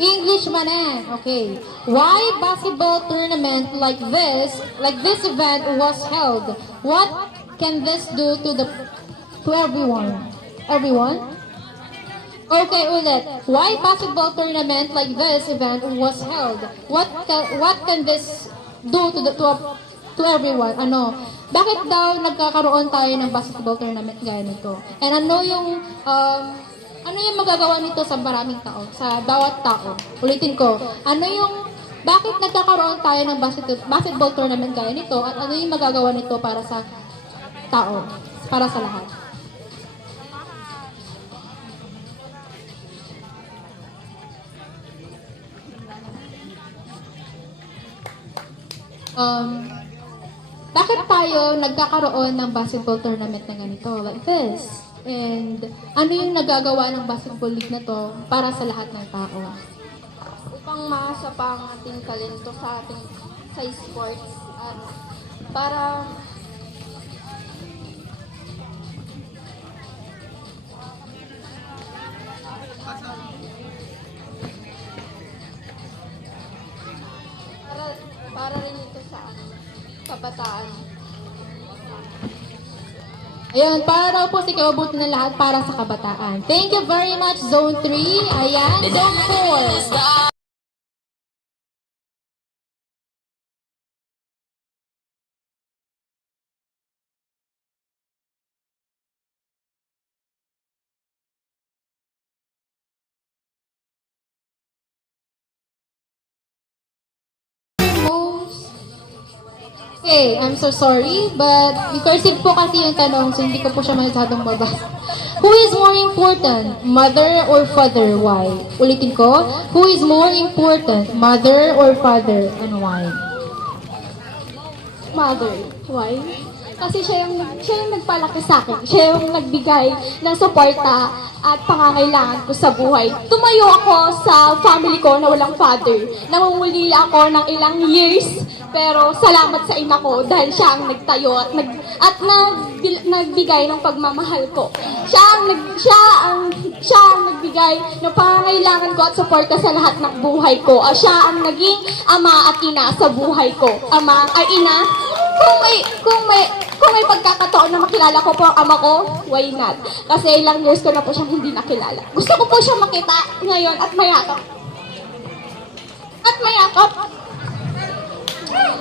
English man eh. Okay. Why basketball tournament like this event was held? What can this do to everyone? Everyone? Okay, ulit. Why basketball tournament like this event was held? What can this do to everyone? Ano? Bakit daw nagkakaroon tayo ng basketball tournament gaya nito? And ano yung magagawa nito sa maraming tao, sa bawat tao? Ulitin ko. Bakit nagkakaroon tayo ng basketball tournament gaya nito at ano yung magagawa nito para sa tao, para sa lahat? Bakit tayo nagkakaroon ng basketball tournament na ganito, like this? And ano yung nagagawa ng basketball league na to para sa lahat ng tao? Upang maasa pa ang ating talento sa sports at para para rin ito sa kabataan. Ayun, para daw po si kabubuti ng lahat para sa kabataan. Thank you very much, Zone 3. Ayan, Zone 4. Okay, I'm so sorry, but recursive po kasi yung tanong, so hindi ko po siya masyadong mabasa. Who is more important, mother or father? Why? Ulitin ko, who is more important, mother or father, and why? Mother. Why? Kasi siya yung nagpalaki sa akin. Siya yung nagbigay ng suporta at pangangailangan ko sa buhay. Tumayo ako sa family ko na walang father. Namumulila ako ng ilang years, pero salamat sa ina ko dahil siya ang nagtayo at nagbigay ng pagmamahal ko. Siya ang nagbigay ng pangangailangan ko at suporta sa lahat ng buhay ko. Siya ang naging ama at ina sa buhay ko. Ama ay ina. Kung may pagkakataon na makilala ko po ang ama ko, why not? Kasi ilang years ko na po siyang hindi nakilala. Gusto ko po siya makita ngayon at mayakap.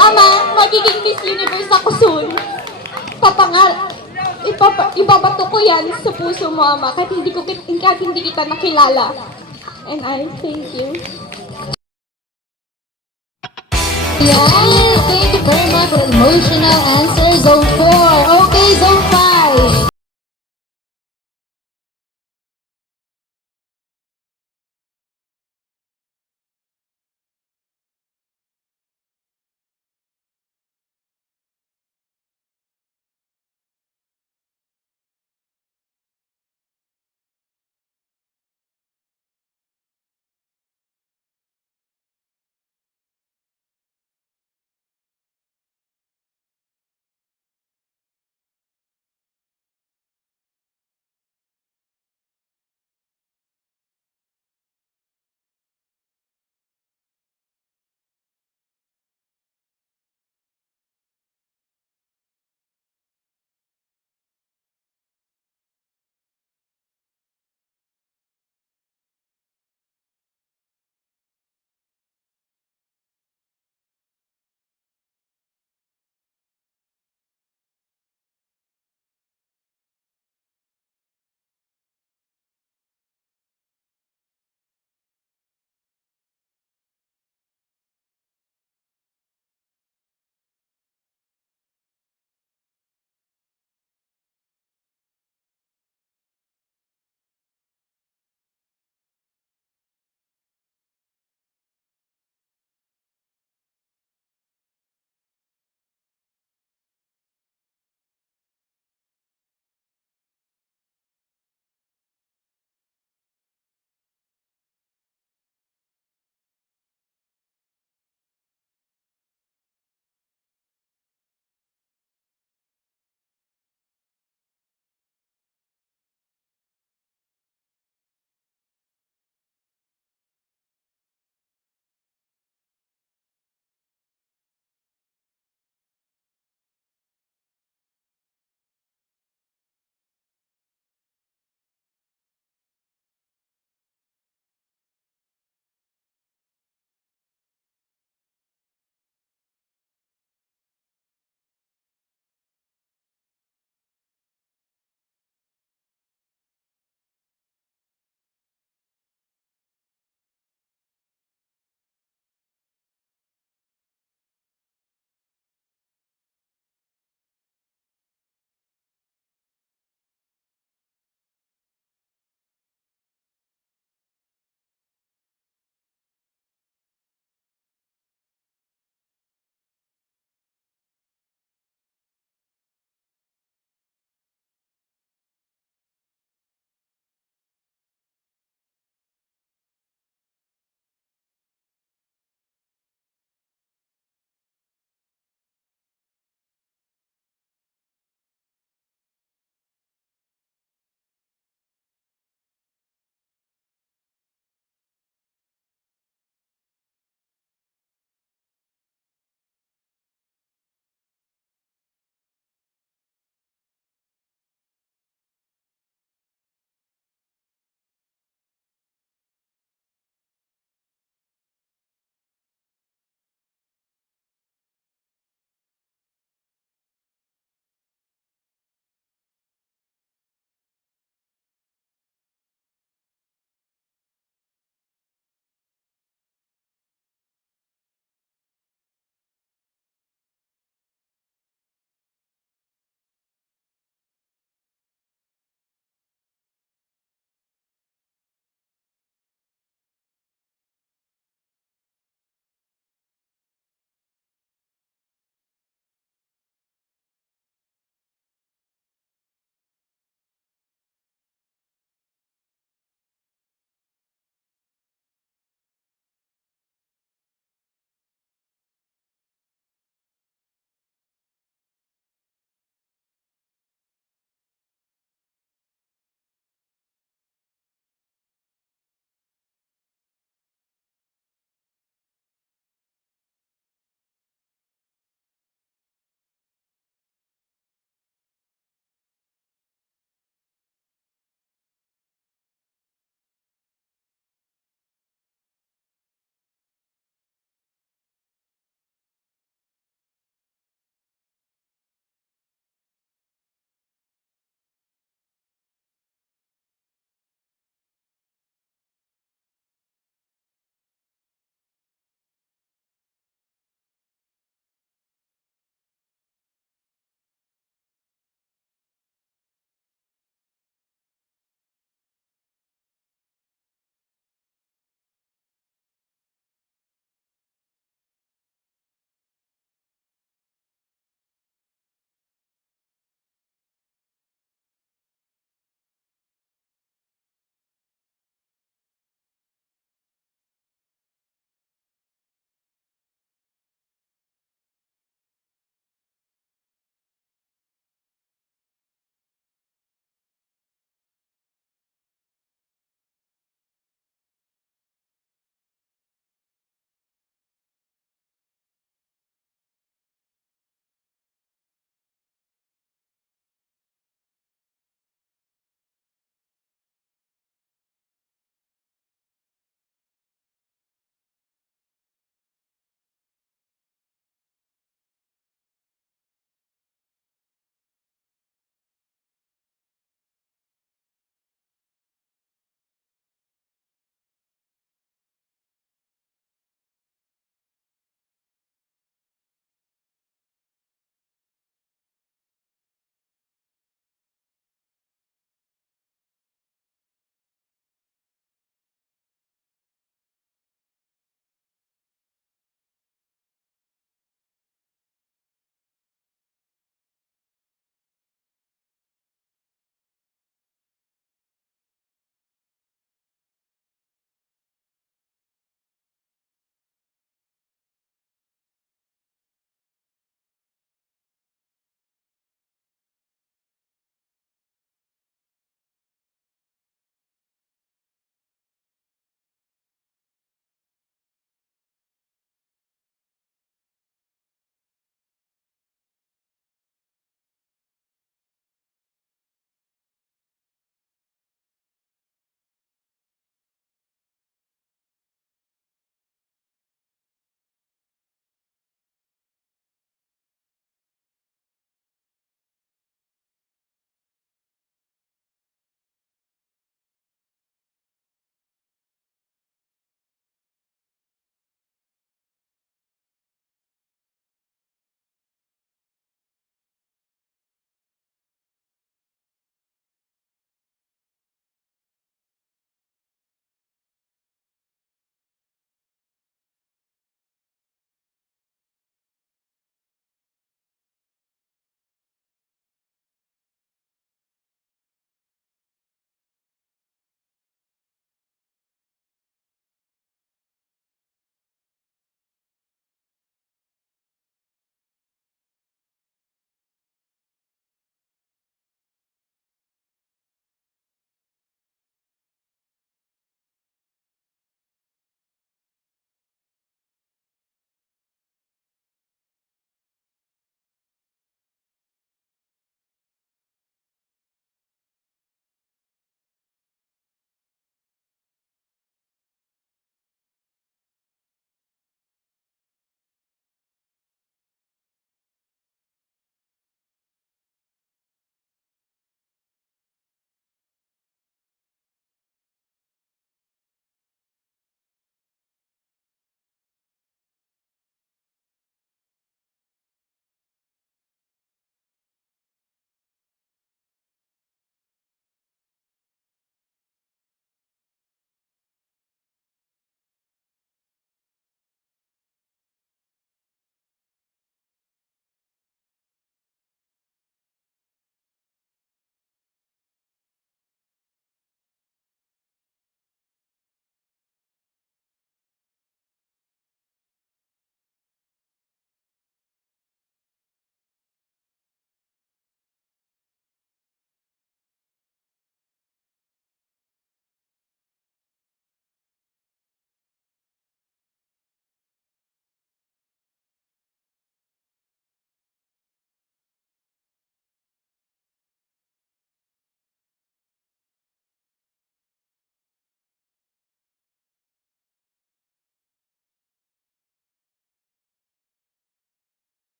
Ama, magiging Miss Universe ako soon. Ibabato ko yan sa puso mo, Ama, kahit hindi kita nakilala. And I thank you. Yes, thank you very much for the emotional answer, Zone